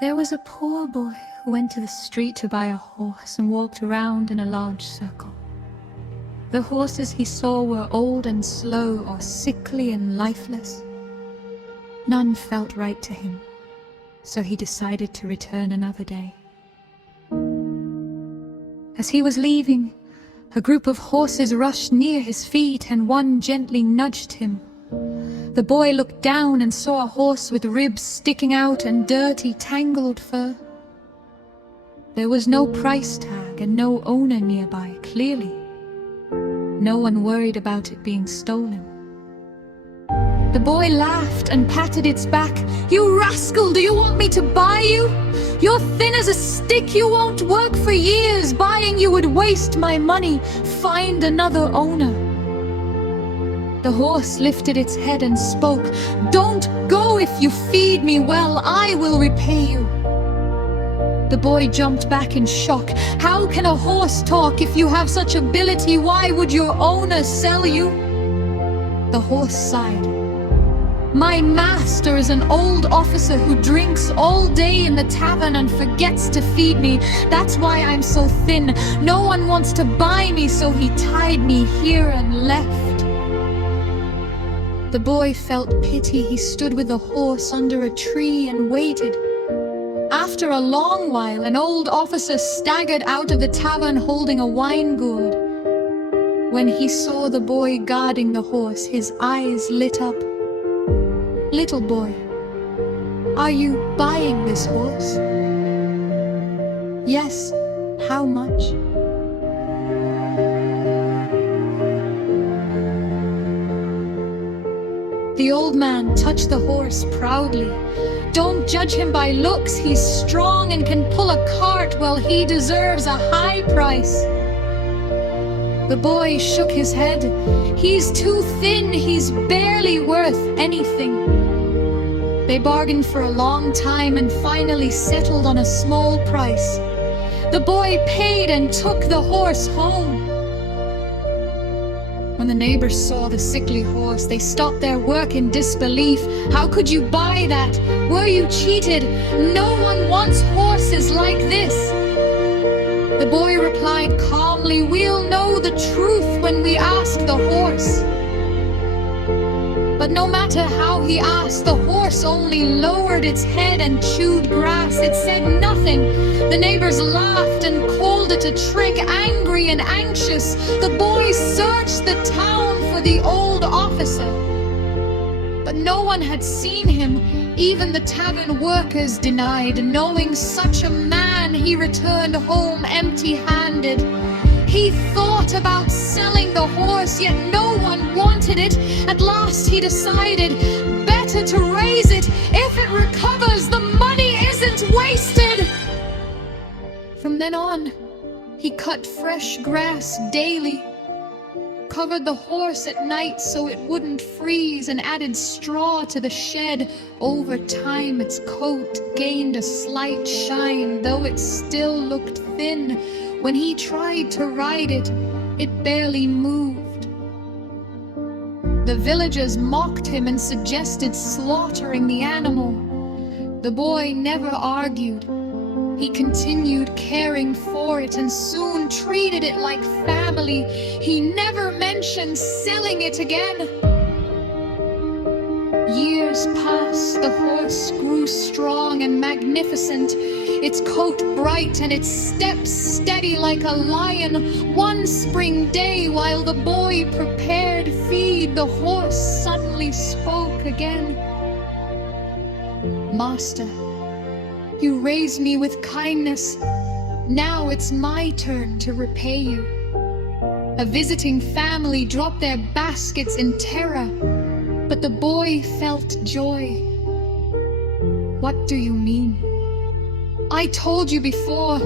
There was a poor boy who went to the street to buy a horse and walked around in a large circle. The horses he saw were old and slow, or sickly and lifeless. None felt right to him, so he decided to return another day. As he was leaving, a group of horses rushed near his feet, and one gently nudged him. The boy looked down and saw a horse with ribs sticking out and dirty, tangled fur. There was no price tag and no owner nearby, clearly. No one worried about it being stolen. The boy laughed and patted its back. "You rascal, do you want me to buy you? You're thin as a stick, you won't work for years. Buying you would waste my money. Find another owner." The horse lifted its head and spoke. "Don't go. If you feed me well, I will repay you." The boy jumped back in shock. "How can a horse talk? If you have such ability, why would your owner sell you?" The horse sighed. "My master is an old officer who drinks all day in the tavern and forgets to feed me. That's why I'm so thin. No one wants to buy me, so he tied me here and left." The boy felt pity. He stood with the horse under a tree and waited. After a long while, an old officer staggered out of the tavern holding a wine gourd. When he saw the boy guarding the horse, his eyes lit up. "Little boy, are you buying this horse?" "Yes. How much?" The old man touched the horse proudly. "Don't judge him by looks. He's strong and can pull a cart. Well, he deserves a high price." The boy shook his head. "He's too thin. He's barely worth anything." They bargained for a long time and finally settled on a small price. The boy paid and took the horse home. When the neighbors saw the sickly horse, they stopped their work in disbelief. "How could you buy that? Were you cheated? No one wants horses like this." The boy replied calmly, "We'll know the truth when we ask the horse." But no matter how he asked, the horse only lowered its head and chewed grass. It said nothing. The neighbors laughed and called it a trick. Angry and anxious, the boy searched the town for the old officer. But no one had seen him. Even the tavern workers denied. Knowing such a man, he returned home empty-handed. He thought about selling the horse, yet no one wanted it. At last he decided, better to raise it. If it recovers, the money isn't wasted. From then on, he cut fresh grass daily, covered the horse at night so it wouldn't freeze, and added straw to the shed. Over time, its coat gained a slight shine, though it still looked thin. When he tried to ride it, it barely moved. The villagers mocked him and suggested slaughtering the animal. The boy never argued. He continued caring for it and soon treated it like family. He never mentioned selling it again. Years passed. The horse grew strong and magnificent, its coat bright and its steps steady like a lion. One spring day, while the boy prepared feed, the horse suddenly spoke again. "Master, you raised me with kindness. Now it's my turn to repay you." A visiting family dropped their baskets in terror, but the boy felt joy. "What do you mean?" "I told you before."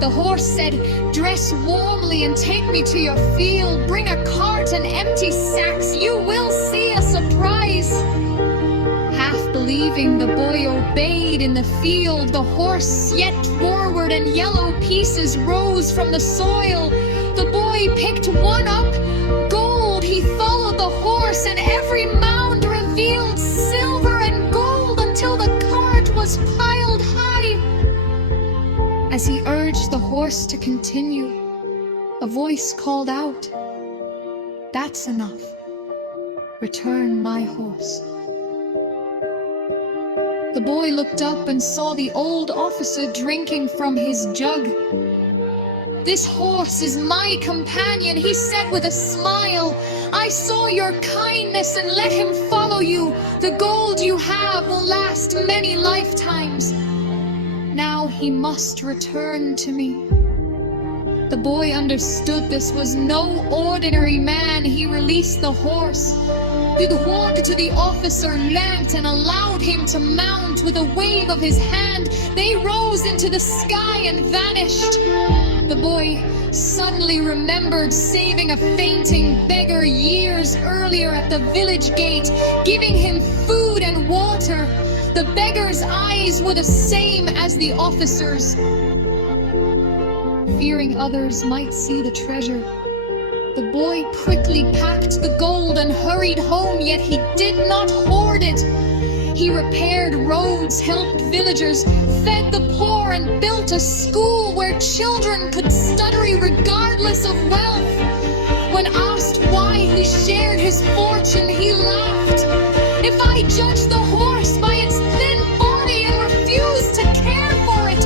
The horse said, "Dress warmly and take me to your field. Bring a cart and empty sacks. You will see a surprise." Half believing, the boy obeyed. In the field, the horse yet forward and yellow pieces rose from the soil. The boy picked one up. Gold. He followed the horse, and every mound revealed silver and gold until the cart was piled high As he urged the horse to continue, a voice called out, "That's enough. Return my horse." The boy looked up and saw the old officer drinking from his jug. "This horse is my companion," he said with a smile. "I saw your kindness and let him follow you. The gold you have will last many lifetimes. Now he must return to me." The boy understood this was no ordinary man. He released the horse, walked to the officer, leant, and allowed him to mount. With a wave of his hand, they rose into the sky and vanished. The boy suddenly remembered saving a fainting beggar years earlier at the village gate, giving him food and water. The beggar's eyes were the same as the officer's. Fearing others might see the treasure, the boy quickly packed the gold and hurried home, yet he did not hoard it. He repaired roads, helped villagers, fed the poor, and built a school where children could study regardless of wealth. When asked why he shared his fortune, he laughed. "If I judged the horse by its thin body and refused to care for it,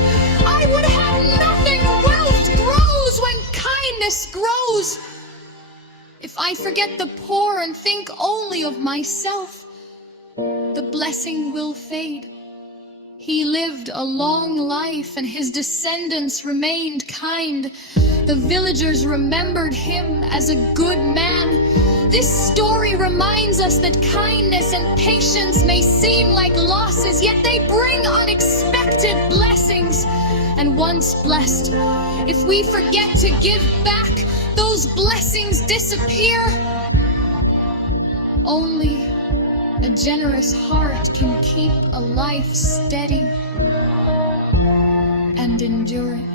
I would have nothing. Wealth grows when kindness grows. If I forget the poor and think only of myself, the blessing will fade." He lived a long life and his descendants remained kind. The villagers remembered him as a good man. This story reminds us that kindness and patience may seem like losses, yet they bring unexpected blessings. And once blessed, if we forget to give back, those blessings disappear. Only a generous heart can keep a life steady and enduring.